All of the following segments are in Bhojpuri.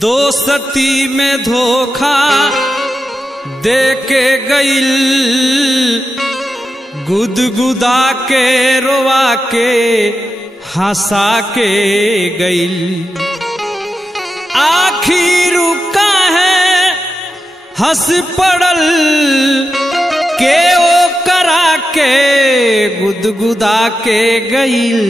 दोस्ती में धोखा दे के गईल, गुदगुदा के रोवा के हंसा के गईल। आखिर का है हंस पड़ल के ओ करा के गुदगुदा के गईल।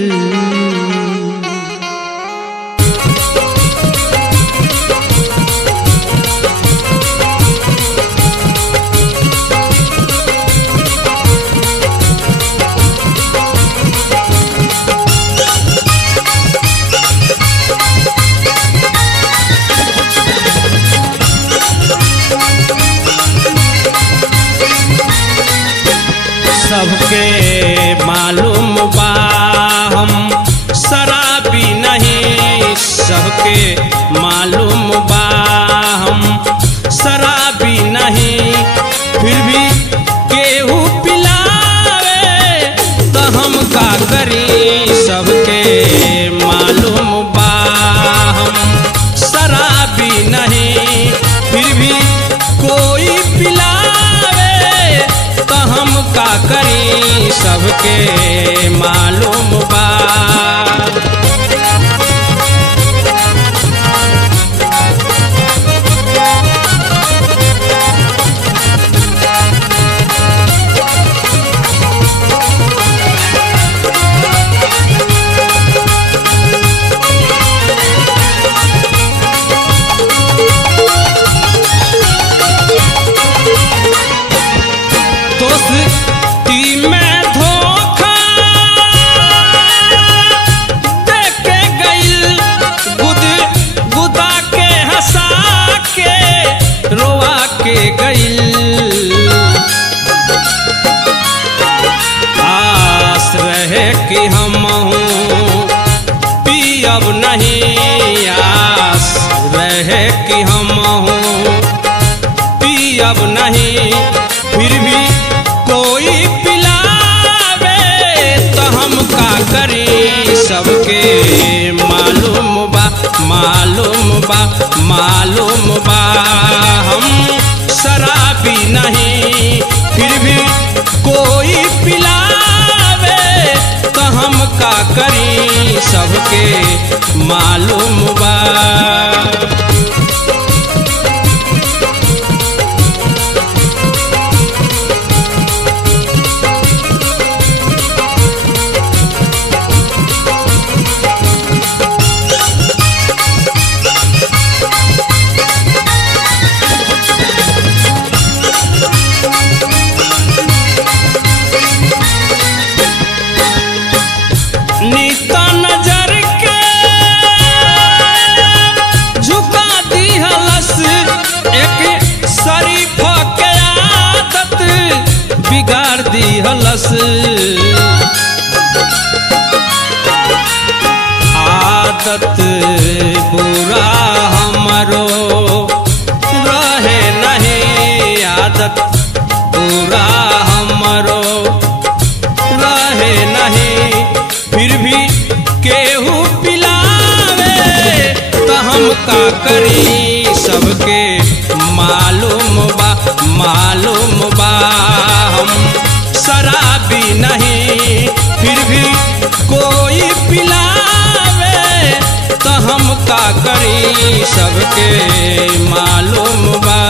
सबके मालूम बा हम शराबी नहीं, सबके मालूम बा हम शराबी नहीं। फिर भी केहू पिलावे तो हम का करी, सबके मालूम बा हम शराबी नहीं। फिर भी कोई पिलावे तो हम का करी, सबके मालूम बा। दोस्ती में धोखा दे के गईल, गुदगुदा के हंसा के रोवा के गईल। आस रहे कि हम पियब नहीं, आस रहे कि हम पियब नहीं। फिर भी कोई पिलावे तो हम का करी, सबके मालूम बा, मालूम बा, मालूम बा हम शराबी नहीं। फिर भी कोई पिलावे तो हम का करी, सबके मालूम बा। नीता नजर के झुका दी हलस, एक शरीफ के आदत बिगाड़ दी हलस। आदत बुरा हमरो रहे नहीं, आदत बुरा हमरो रहे नहीं। फिर भी केहू पिलावे तो हम का करी, सबके मालूम बा, मालूम बा हम शराबी नहीं। फिर भी कोई पिलावे तो हम का करी, सबके मालूम बा।